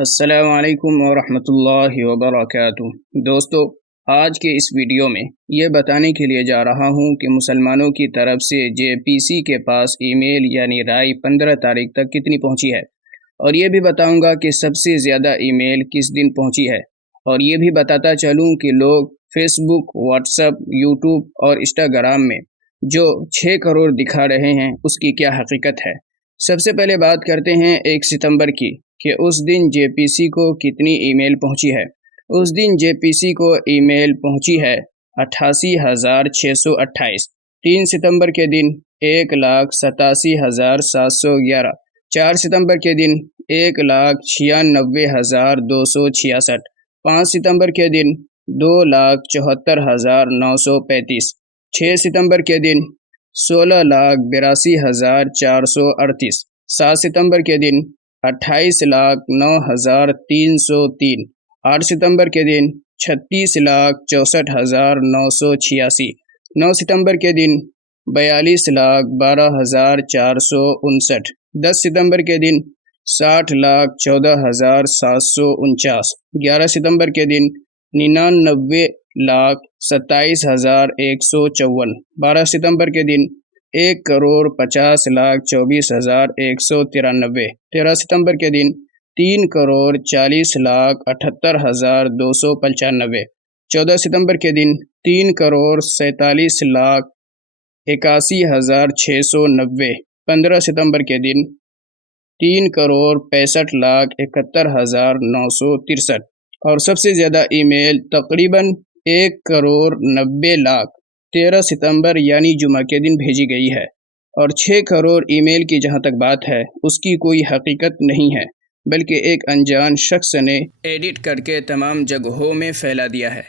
السلام علیکم ورحمۃ اللہ وبرکاتہ۔ دوستو، آج کے اس ویڈیو میں یہ بتانے کے لیے جا رہا ہوں کہ مسلمانوں کی طرف سے جے پی سی کے پاس ای میل یعنی رائے 15 تاریخ تک کتنی پہنچی ہے، اور یہ بھی بتاؤں گا کہ سب سے زیادہ ای میل کس دن پہنچی ہے، اور یہ بھی بتاتا چلوں کہ لوگ فیس بک، واٹس ایپ، یوٹیوب اور انسٹاگرام میں جو 6 کروڑ دکھا رہے ہیں اس کی کیا حقیقت ہے۔ سب سے پہلے بات کرتے ہیں 1 ستمبر کی کہ اس دن جے پی سی کو کتنی ای میل پہنچی ہے۔ اس دن جے پی سی کو ای میل پہنچی ہے 88,628۔ 3 ستمبر کے دن 1,87,711۔ 4 ستمبر کے دن 1,96,266۔ 5 ستمبر کے دن 2,74,935۔ 6 ستمبر کے دن 16,82,438۔ 7 ستمبر کے دن 28,09,303۔ 8 ستمبر کے دن 36,64,986۔ 9 ستمبر کے دن 42,12,459۔ 10 ستمبر کے دن 60,14,749۔ 11 ستمبر کے دن 99,27,154۔ 12 ستمبر کے دن 1,50,24,193۔ 13 ستمبر کے دن 3,40,78,295۔ 14 ستمبر کے دن 3,47,81,690۔ 15 ستمبر کے دن 3,65,71,963۔ اور سب سے زیادہ ای میل تقریباً 1,90,00,000 13 ستمبر یعنی جمعہ کے دن بھیجی گئی ہے، اور 6 کروڑ ای میل کی جہاں تک بات ہے اس کی کوئی حقیقت نہیں ہے، بلکہ ایک انجان شخص نے ایڈٹ کر کے تمام جگہوں میں پھیلا دیا ہے۔